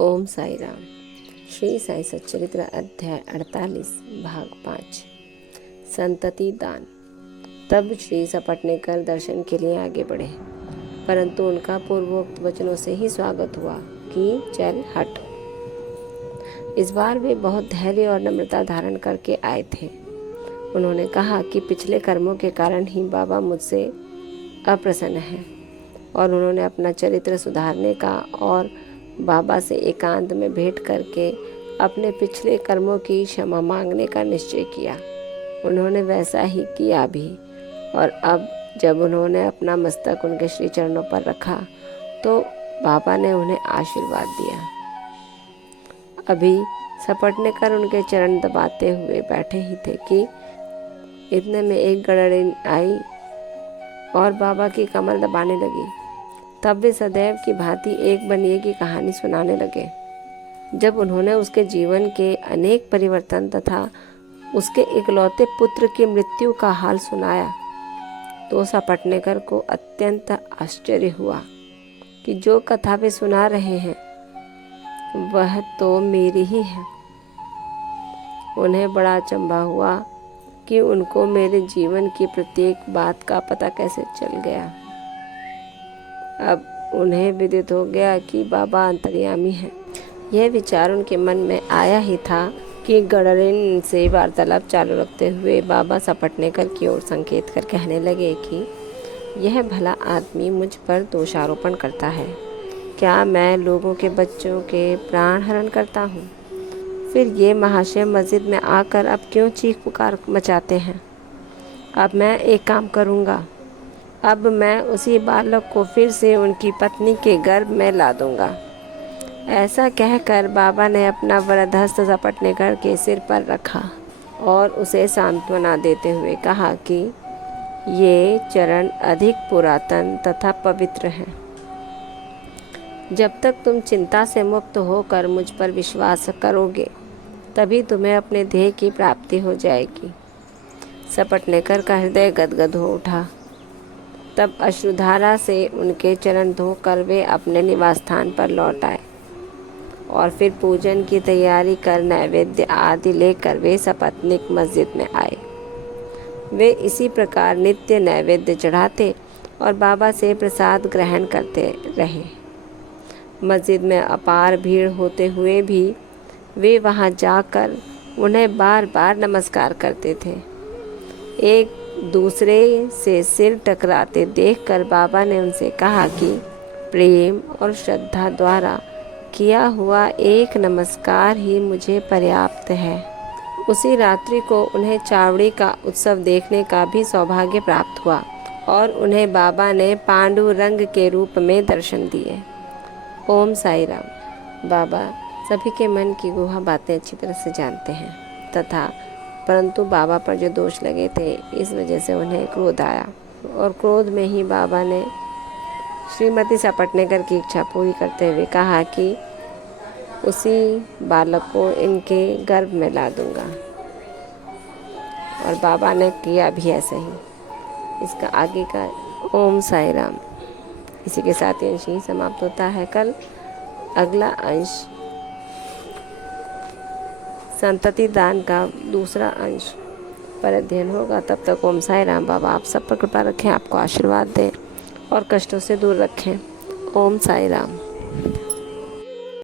ओम साई राम। श्री साई सच्चरित्र अध्याय 48 भाग 5 संतति दान। तब श्री सपटनेकर दर्शन के लिए आगे बढ़े, परंतु उनका पूर्वोक्त वचनों से ही स्वागत हुआ कि चल हट। इस बार वे बहुत धैर्य और नम्रता धारण करके आए थे। उन्होंने कहा कि पिछले कर्मों के कारण ही बाबा मुझसे अप्रसन्न हैं और उन्होंने अपना चरित्र सुधारने का और बाबा से एकांत में भेंट करके अपने पिछले कर्मों की क्षमा मांगने का निश्चय किया। उन्होंने वैसा ही किया भी, और अब जब उन्होंने अपना मस्तक उनके श्री चरणों पर रखा तो बाबा ने उन्हें आशीर्वाद दिया। अभी सपटने कर उनके चरण दबाते हुए बैठे ही थे कि इतने में एक गड़रिन आई और बाबा की कमर दबाने लगी। तब वे सदैव की भांति एक बनिए की कहानी सुनाने लगे। जब उन्होंने उसके जीवन के अनेक परिवर्तन तथा उसके इकलौते पुत्र की मृत्यु का हाल सुनाया तो सपटनेकर को अत्यंत आश्चर्य हुआ कि जो कथा वे सुना रहे हैं वह तो मेरी ही है। उन्हें बड़ा अचंभा हुआ कि उनको मेरे जीवन की प्रत्येक बात का पता कैसे चल गया। अब उन्हें विदित हो गया कि बाबा अंतर्यामी हैं। यह विचार उनके मन में आया ही था कि गड़रिन से वार्तालाप चालू रखते हुए बाबा सपटनेकर की ओर संकेत कर कहने लगे कि यह भला आदमी मुझ पर दोषारोपण करता है। क्या मैं लोगों के बच्चों के प्राण हरण करता हूँ? फिर ये महाशय मस्जिद में आकर अब क्यों चीख पुकार मचाते हैं? अब मैं एक काम करूँगा, अब मैं उसी बालक को फिर से उनकी पत्नी के गर्भ में ला दूंगा। ऐसा कहकर बाबा ने अपना वरद हस्त सपटनेकर के सिर पर रखा और उसे सांत्वना देते हुए कहा कि ये चरण अधिक पुरातन तथा पवित्र हैं। जब तक तुम चिंता से मुक्त होकर मुझ पर विश्वास करोगे तभी तुम्हें अपने ध्येय की प्राप्ति हो जाएगी। सपटनेकर का हृदय गदगद हो उठा। तब अश्रुधारा से उनके चरण धोकर वे अपने निवास स्थान पर लौट आए और फिर पूजन की तैयारी कर नैवेद्य आदि लेकर वे सपत्नीक मस्जिद में आए। वे इसी प्रकार नित्य नैवेद्य चढ़ाते और बाबा से प्रसाद ग्रहण करते रहे। मस्जिद में अपार भीड़ होते हुए भी वे वहां जाकर उन्हें बार बार नमस्कार करते थे। एक दूसरे से सिर टकराते देखकर बाबा ने उनसे कहा कि प्रेम और श्रद्धा द्वारा किया हुआ एक नमस्कार ही मुझे पर्याप्त है। उसी रात्रि को उन्हें चावड़ी का उत्सव देखने का भी सौभाग्य प्राप्त हुआ और उन्हें बाबा ने पांडुरंग के रूप में दर्शन दिए। ओम साई राम। बाबा सभी के मन की गुहा बातें अच्छी तरह से जानते हैं तथा परंतु बाबा पर जो दोष लगे थे इस वजह से उन्हें क्रोध आया और क्रोध में ही बाबा ने श्रीमती सपटनेकर की इच्छा पूरी करते हुए कहा कि उसी बालक को इनके गर्भ में ला दूंगा, और बाबा ने किया भी ऐसा ही। इसका आगे का ओम साई राम। इसी के साथ ये अंश ही समाप्त होता है। कल अगला अंश संतति दान का दूसरा अंश पर अध्ययन होगा। तब तक ओम साई राम। बाबा आप सब पर कृपा रखें, आपको आशीर्वाद दें और कष्टों से दूर रखें। ओम साई राम।